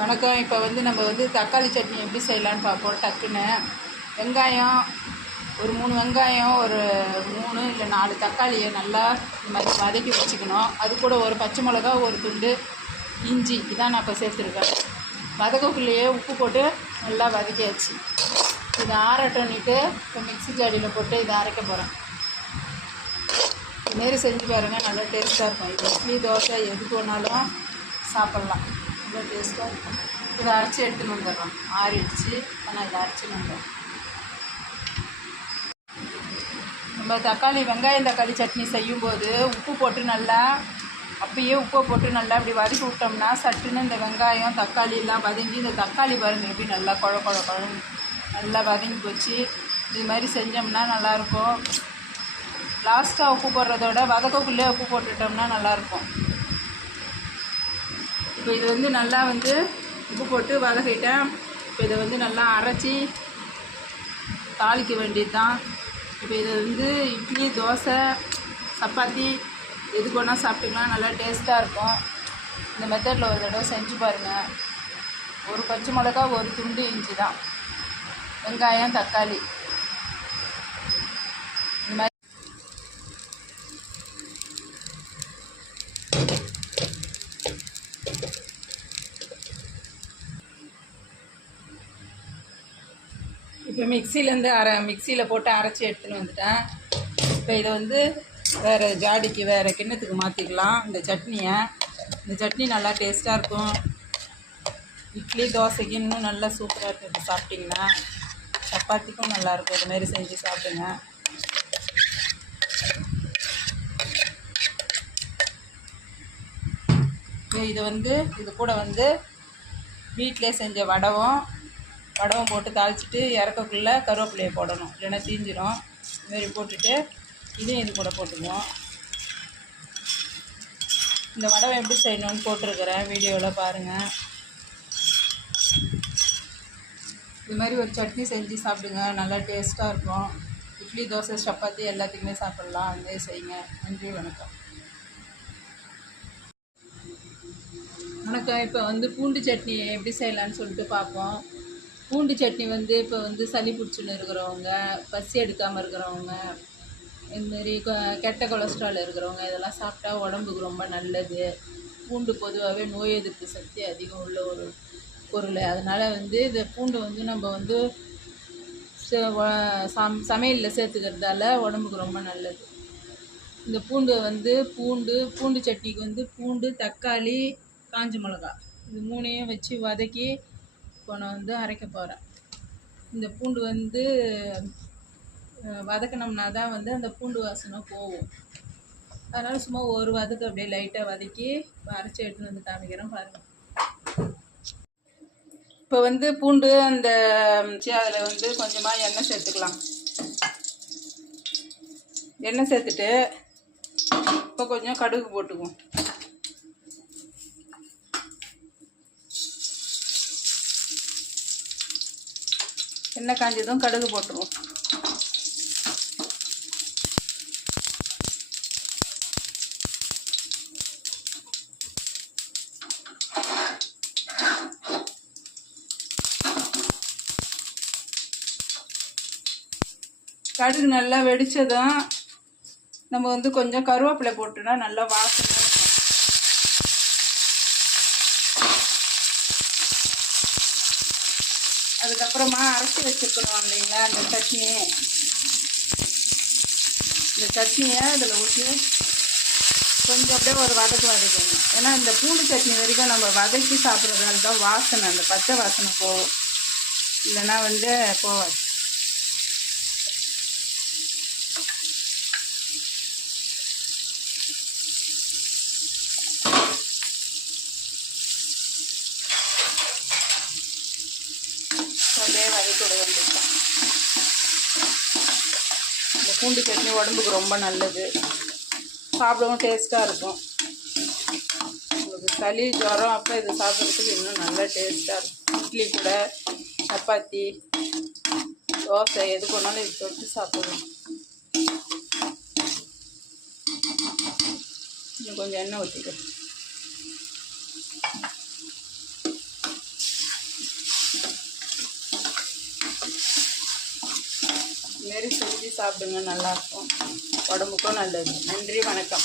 வணக்கம். இப்போ நம்ம தக்காளி சட்னி எப்படி செய்யலான்னு பார்ப்போம். டக்குன்னு வெங்காயம் ஒரு 3 வெங்காயம், ஒரு 3 இல்லை 4 தக்காளியை நல்லா இந்த மாதிரி வதக்கி வச்சுக்கணும். அது கூட ஒரு பச்சை மிளகா, ஒரு துண்டு இஞ்சி, இதான் நான் இப்போ சேர்த்துருக்கேன். வதக்கக்குள்ளேயே உப்பு போட்டு நல்லா வதக்கியாச்சு. இதை ஆறட்டோன்னிட்டு இப்போ மிக்ஸி ஜாடியில் போட்டு இதை அரைக்க போகிறேன். இதுமாரி செஞ்சு பாருங்கள், நல்லா டேஸ்ட்டாக இருக்கும். இது இட்லி, தோசை எதுக்கு வேணாலும் சாப்பிட்லாம். ரொம்ப டேஸ்ட்டாக இருக்கும். இதை அரைச்சி எடுத்துன்னு வந்துடுறோம். ஆறிடுச்சு, ஆனால் இதை அரைச்சின்னு வந்துடும். நம்ம வெங்காயம் தக்காளி சட்னி செய்யும்போது உப்பு போட்டு நல்லா அப்பயே உப்பை போட்டு நல்லா அப்படி வதக்கி விட்டோம்னா சட்டுன்னு இந்த வெங்காயம் தக்காளியெல்லாம் வதங்கி, இந்த தக்காளி பாருங்கள் எப்படி நல்லா குழன்னு நல்லா வதங்கி போச்சு. இது மாதிரி செஞ்சோம்னா நல்லாயிருக்கும். லாஸ்ட்டாக உப்பு போடுறதோட வதக்கக்குள்ளே உப்பு போட்டுட்டோம்னா நல்லாயிருக்கும். இப்போ இது நல்லா உப்பு போட்டு வதக்கிட்டேன். இப்போ இதை நல்லா அரைச்சி தாளிக்க வேண்டியது தான். இப்போ இது இட்லி, தோசை, சப்பாத்தி எதுக்கு வேணால் சாப்பிட்டுக்கலாம். நல்லா டேஸ்ட்டாக இருக்கும். இந்த மெத்தடில் ஒரு தடவை செஞ்சு பாருங்கள். ஒரு பச்சை மிளகா, ஒரு துண்டு இஞ்சி தான், வெங்காயம், தக்காளி இந்த மாதிரி. இப்போ மிக்சியில் போட்டு அரைச்சி எடுத்துன்னு வந்துட்டேன். இப்போ இதை வேறு ஜாடிக்கு, வேறு கிண்ணத்துக்கு மாற்றிக்கலாம். இந்த சட்னியை, இந்த சட்னி நல்லா டேஸ்ட்டாக இருக்கும். இட்லி, தோசைக்கு இன்னும் நல்லா சூப்பராக இருக்குது. சாப்பிட்டிங்கன்னா சப்பாத்திக்கும் நல்லாயிருக்கும். இதுமாரி செஞ்சு சாப்பிடுங்க. இது இது கூட வீட்டிலே செஞ்ச வடகம் போட்டு தாளிச்சிட்டு இறக்கக்குள்ளே கருவேப்பிலையை போடணும், இல்லைன்னா தீஞ்சிடும். இதுமாரி போட்டுட்டு இதையும் இது கூட போட்டுக்குவோம். இந்த வடகம் எப்படி செய்யணும்னு போட்டிருக்கிறேன், வீடியோவில் பாருங்கள். இது மாதிரி ஒரு சட்னி செஞ்சு சாப்பிடுங்க, நல்லா டேஸ்ட்டாக இருக்கும். இட்லி, தோசை, சப்பாத்தி எல்லாத்துக்குமே சாப்பிட்லாம். அதே செய்யுங்க. நன்றி, வணக்கம். வணக்கம். இப்போ பூண்டு சட்னி எப்படி செய்யலான்னு சொல்லிட்டு பார்ப்போம். பூண்டு சட்னி இப்போ சளி பிடிச்சின்னு இருக்கிறவங்க, பசி எடுக்காமல் இருக்கிறவங்க, இதுமாரி கெட்ட கொலஸ்ட்ரால் இருக்கிறவங்க இதெல்லாம் சாப்பிட்டா உடம்புக்கு ரொம்ப நல்லது. பூண்டு பொதுவாகவே நோய் எதிர்ப்பு சக்தி அதிகம் உள்ள ஒரு பொருள். அதனால் இந்த பூண்டு நம்ம சமையலில் சேர்த்துக்கிறதால உடம்புக்கு ரொம்ப நல்லது. இந்த பூண்டு சட்னிக்கு பூண்டு, தக்காளி, காஞ்ச மிளகா இது 3ஐயும் வச்சு வதக்கி இப்போ நான் அரைக்க போகிறேன். இந்த பூண்டு வதக்கினோம்னா தான் அந்த பூண்டு வாசனை போகும். அதனால் சும்மா ஒரு வதக்கு அப்படியே லைட்டாக வதக்கி அரைச்சி எடுத்துன்னு காமிக்கிறேன் பாருங்கள். இப்போ பூண்டு அதில் கொஞ்சமாக எண்ணெய் சேர்த்துக்கலாம். எண்ணெய் சேர்த்துட்டு இப்போ கொஞ்சம் கடுகு போட்டுக்குவோம். எண்ணெய் காஞ்சதும் கடுகு போட்டுருவோம். கடுகு நல்லா வெடிச்சதும் நம்ம கொஞ்சம் கருவேப்பிலை போட்டோன்னா நல்லா வாசனை இருக்கும். அதுக்கப்புறமா அரைச்சி வச்சுருக்கணும் இல்லைங்களா அந்த சட்னி, இந்த சட்னியை இதில் ஊற்றி கொஞ்சம் அப்படியே ஒரு வதக்கணும். ஏன்னா இந்த பூண்டு சட்னி வரைக்கும் நம்ம வதக்கி சாப்பிட்றதால தான் வாசனை, அந்த பச்சை வாசனை போகும், இல்லைன்னா போகாது. அப்படியே வதக்கி விட வேண்டியதுதான். இந்த பூண்டு சட்னி உடம்புக்கு ரொம்ப நல்லது, சாப்பிடவும் டேஸ்ட்டாக இருக்கும். உங்களுக்கு சளி, ஜுரம் அப்போ இது சாப்பிட்றதுக்கு இன்னும் நல்லா டேஸ்ட்டாக இருக்கும். இட்லி கூட, சப்பாத்தி, தோசை எது போனாலும் இது தொட்டு சாப்பிடணும். இன்னும் கொஞ்சம் எண்ணெய் ஊற்றிக்கிறேன். இதுமாரி செஞ்சு சாப்பிடுங்க, நல்லாயிருக்கும், உடம்புக்கும் நல்லது. நன்றி, வணக்கம்.